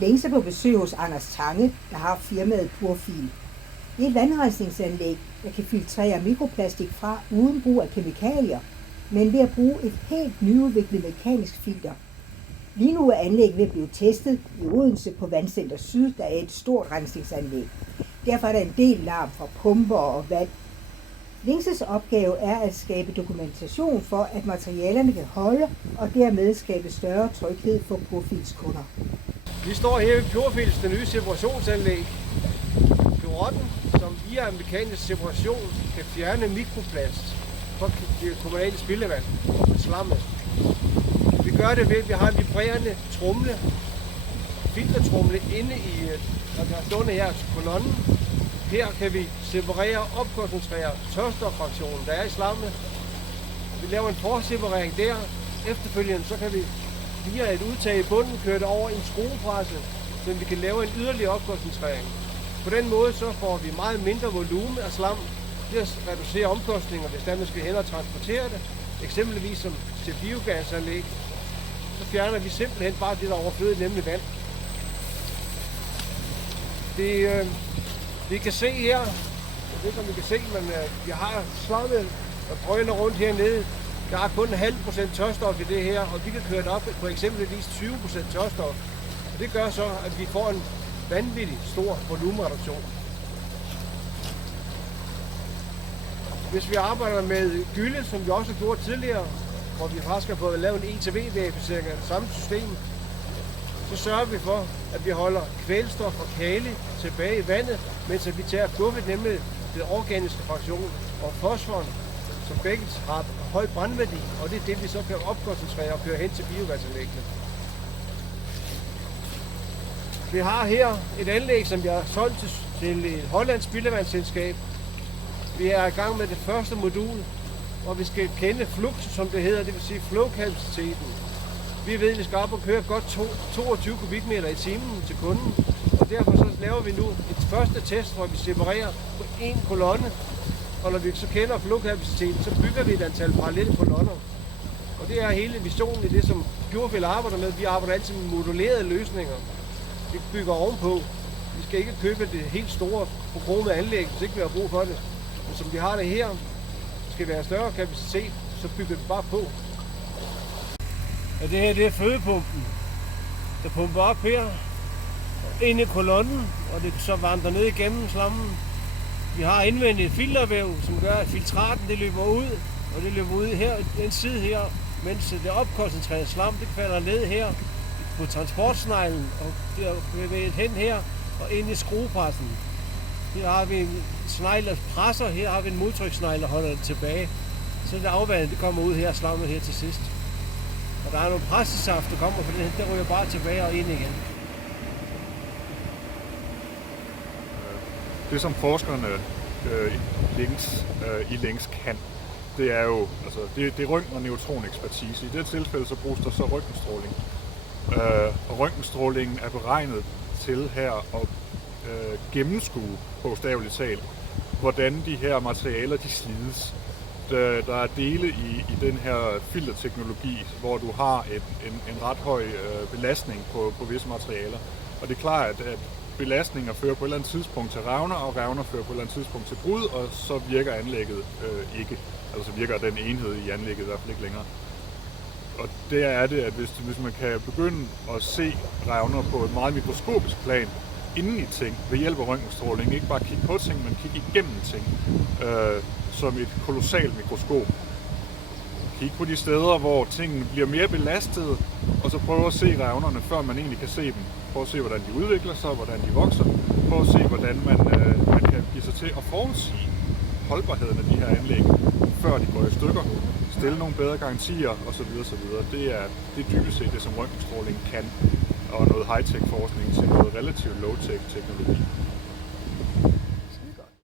Længes er på besøg hos Anders Tange, der har firmaet Purfil. Det er et vandrensningsanlæg, der kan filtrere mikroplastik fra uden brug af kemikalier, men ved at bruge et helt nyudviklet mekanisk filter. Lige nu er anlægget ved at blive testet i Odense på Vandcenter Syd, der er et stort rensningsanlæg. Derfor er der en del larm fra pumper og vand. Længes opgave er at skabe dokumentation for, at materialerne kan holde og dermed skabe større tryghed for Purfils kunder. Vi står her ved Purfils, det nye separationsanlæg. Pirotten, som via en mekanisk separation kan fjerne mikroplast fra det kommunale spildevand, slammet. Vi gør det ved, at vi har en vibrerende tromle, filtertromle inde i, der er stående her til kolonnen. Her kan vi separere og opkoncentrere tørstoffraktionen, der er i slammet. Vi laver en forseparering der. Efterfølgende så kan vi via et udtag i bunden køre det over i en skruepresse, så vi kan lave en yderligere opkoncentrering. På den måde så får vi meget mindre volumen af slam. Det reducerer omkostninger, hvis man skal hen og transportere det. Eksempelvis som til biogasanlæg. Så fjerner vi simpelthen bare det, der er overflødigt, nemlig vand. Vi kan se her, det som vi kan se, men vi har slammet og drøner rundt hernede. Der er kun 0,5% tørstof i det her, og vi kan køre det op på eksempelvis 20% tørstof. Og det gør så, at vi får en vanvittig stor volumenreduktion. Hvis vi arbejder med gylde, som vi også har gjort tidligere, hvor vi faktisk har fået lavet en ETV-verificering af det samme system, så sørger vi for, at vi holder kvælstof og kali tilbage i vandet, mens vi tager buffet, nemlig den organiske fraktion og fosforen, som begge har høj brændværdi, og det er det, vi så kan opkoncentrere og køre hen til biogasanlæggene. Vi har her et anlæg, som vi har solgt til et hollandsk spildevandsselskab. Vi er i gang med det første modul, hvor vi skal kende flux, som det hedder, det vil sige flowkapaciteten. Vi ved, at vi skal op og køre godt 22 kubikmeter i timen til kunden, og derfor så laver vi nu et første test, hvor vi separerer på en kolonne, og når vi så kender flowkapaciteten, så bygger vi et antal parallelle kolonner. Og det er hele visionen i det, som Purfil arbejder med. Vi arbejder altid med modulerede løsninger. Vi bygger ovenpå. Vi skal ikke købe det helt store forkromede anlæg, hvis ikke vi har brug for det. Men som vi har det her, skal vi have større kapacitet, så bygger vi bare på. Og det her, det er fødepumpen, der pumper op her, ind i kolonnen, og det så vandrer ned igennem slammen. Vi har indvendigt et filtervæv, som gør, at filtraten det løber ud, og det løber ud her, den side her, mens det opkoncentrerede slam, det falder ned her på transportsneglen, og det er bevæget hen her, og ind i skruepressen. Her har vi en snegl, der presser, her har vi en modtrykssnegl, der holder det tilbage. Så det afvandet, det kommer ud her, slammet her til sidst. Og der er nogle pressesaft, der kommer på den her, der ryger bare tilbage og ind igen. Det som forskerne i Længes kan, det er jo altså, det er røntgen- og neutronekspertise. I det tilfælde så bruges der så røntgenstråling. Og røntgenstrålingen er beregnet til her at gennemskue, bogstaveligt talt, hvordan de her materialer de slides. Der er dele i den her filterteknologi, hvor du har en ret høj belastning på visse materialer. Og det er klart, at belastninger fører på et eller andet tidspunkt til revner, og revner fører på et eller andet tidspunkt til brud, og så virker anlægget ikke. Altså så virker den enhed i anlægget i hvert fald ikke længere. Og der er det, at hvis man kan begynde at se revner på et meget mikroskopisk plan, inden i ting, ved hjælp af røntgenstråling, ikke bare kigge på ting, men kigge igennem ting, som et kolossalt mikroskop. Kig på de steder, hvor tingene bliver mere belastede, og så prøve at se revnerne, før man egentlig kan se dem. Prøv at se, hvordan de udvikler sig, hvordan de vokser. Prøv at se, hvordan man kan give sig til at forudsige holdbarheden af de her anlæg, før de går i stykker. Stille nogle bedre garantier osv. osv. Det er dybest set det, som røntgenstråling kan, og noget high-tech forskning til noget relativt low-tech teknologi.